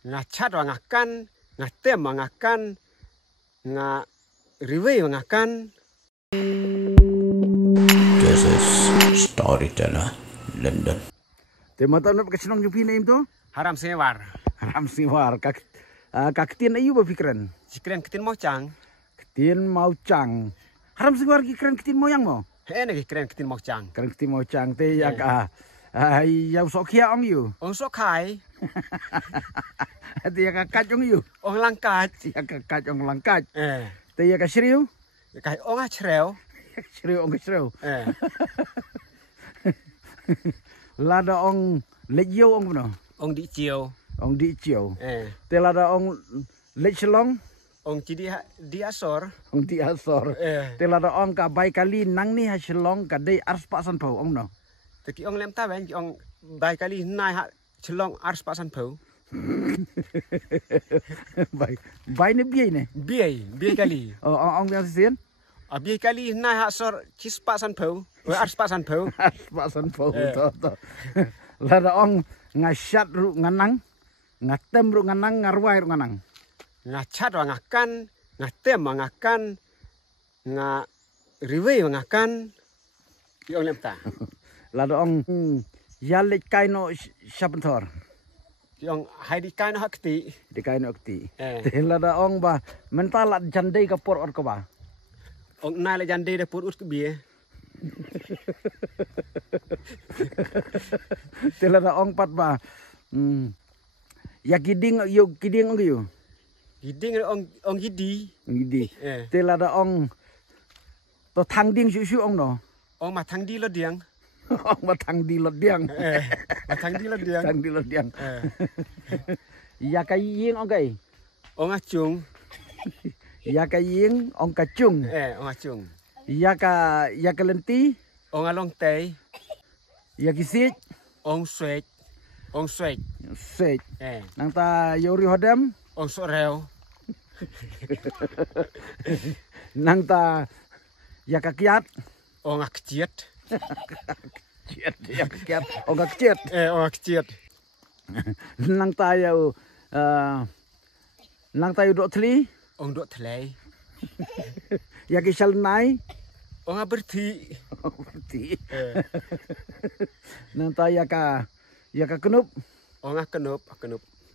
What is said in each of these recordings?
Ngachat wangakan, ngatem wangakan, riwe wangakan. This is Storyteller London. Tema tahu nak kesenang jupi ni itu? Haram sewar. Haram siwar. Kaktian ayu berfikiran. Sikren ketin mau cang. Ketin mau cang. Haram siwar keren ketin moyang mo. Ene keren ketin mau cang. Keren ketin mau cang te ya ka. Yang sok kia ong you. Ong sok kai. Te ya ka kacong you. Ong langkat. Ya ka kacong langkat. Te ya ka seriu. Kai ong achreu. Seriu ong seriu. Lada ong lejio ong no. Ong di chiu. Ong di chiu. Te lada ong lechelong. Ong di asor. Ong di asor. Te lada ong ka bai kali nang ni hasilong ka dei ars pasan pau ong no. Te ki ong lem ta wen ki ong bai kali nai ha chelong ars pasan pau. Bai ni biai ni. Biai kali. Oh ong biang sisian. Biai kali nai ha sor cis pasan pau. Ars pasan pau. Ars pasan pau to. Lada ong ngasyat ru nganang. Ngatem ru nganang ngarwai ru nganang. Ngachat wangakan, ngatem wangakan, riwe wangakan. Ki ong lem ta. Lada ong yalik kaino syapentor. Ki ong hai di kai no hakti. Di kaino akti. Te lada ong ba mentalat jandai ka por or ko ba. Ong nai le jande de pur ut ke bie. Te lada ong pat ba. Ya kiding ong you. Giding ong gidi. Gidi. Te lada ong to thang ding su ong no. Ong ma thang di lo diang. Ong ma thang di lo diang. Ma thang di lo diang. Thang di lo diang. Ya ka ying ong kai. Ong acung. Ya ka ying ong kacung. Ong acung. Ya ka lenti. Ong along tei. Ya kisik. Ong swek. Ong swek. Swek. Nang ta yori hodam. Ong soreu. Nang ta ya ka kiat. Ong akciet. Ya ka kiat. Ong ka kiat. Ong akciet. Nang ta yo dok tli. Ong dok thlei. Ya ki sal nai. Ong aberti. Berti. Nang ta ya ka kenup. Ong kenup.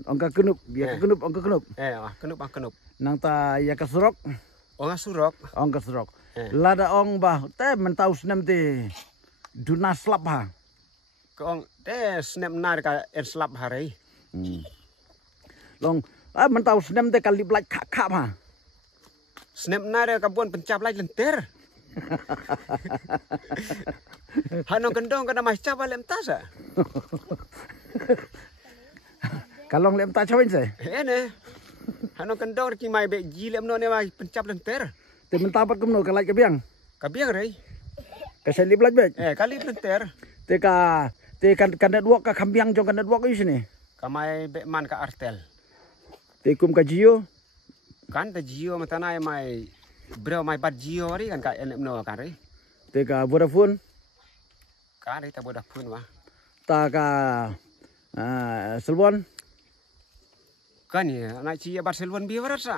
Ong ka kenup. Ya ka kenup ong ka kenup. Kenup. Nang ta ya ka surok. Ong surok. Ong ka surok. Lada ong ba te mentau senam te duna slap ha. Ong te senam nar ka en slap hari. Long mentau senam te kali blak kak ha. Senam nar ka buan pencap lai lenter. Hanong kendong kana mai cap lem tasa. Kalong lem ta chawin se. Ene. Hanong kendong ki mai be ji lem no ne mai pencap lenter. Te mentapat kumno kalai kabiang. Kabiang rei. Kasali blak bet. Kali lenter. Te kan dua ka kambiang jong kan dua ka sini. Kamai be man ka artel. Te kum ka jio. Kan te jio matana mai bro mai bat jio ri kan ka lem no kan rei. Te ka Vodafone. Kan rei ta Vodafone wa. Ta ka Selwan. Kan ya anak ci Barcelona biarat sa.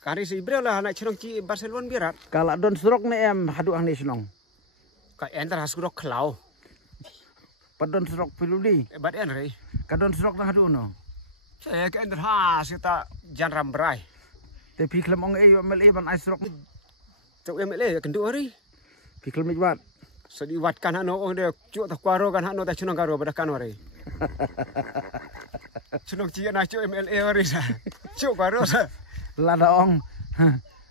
Kari si Ibrahim lah anak cerong ci Barcelona biarat. Kalau don surok ne em hadu ang ni senong. Ka enter haskurok klau. Padon surok piluli. Bat en rei. Kadon surok na hadu no. Saya ka enter has kita jan rambrai. Te piklem ong yo mel ban ai surok. Cok MLA kendu hari. Piklem wat. Sediwat kan hano ong de cuk ta kwaro kan hano ta cunong karo badak kan hari. Cunong ci na cuk MLA hari sa. Cuk kwaro sa. Lada ong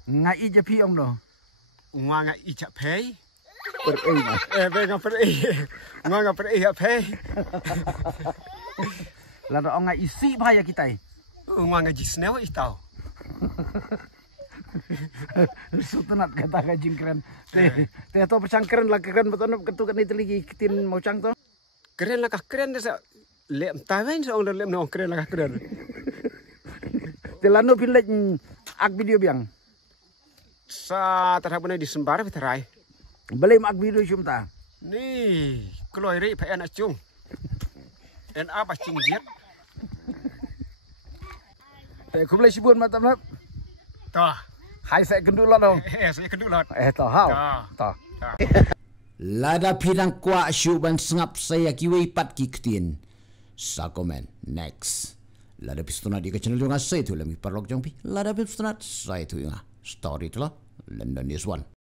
ngai je pi ong no. Nga ijak pay. Perei ma. Be nga perei. Nga perei ya pay. Lada ong ngai isi bahaya kita. Nga jisneo itau. Sutenat kata kajing keren. Te to pecang keren lah keren betul ketu kan itu lagi kitin mau cang to. Keren lah keren desa. Lem tawen sa ong lem no keren lah keren. Telano pilek ak video biang. Sa terhapun di sembar fiterai. Beli ak video jumta. Ni keloi ri pa en acung. En apa cing jet. Kau boleh sibun mata nak. Tah. Hai saya kendul lah dong. Saya kedul lot. Toh hau. Toh. Lada pirang kwa syuban sengap saya kiwei pat kiktin. Sakomen next. Lada pistonat di channel yung saya tu lami parlok jong pi. Lada pistonat saya tu yung story tu lah. London is one.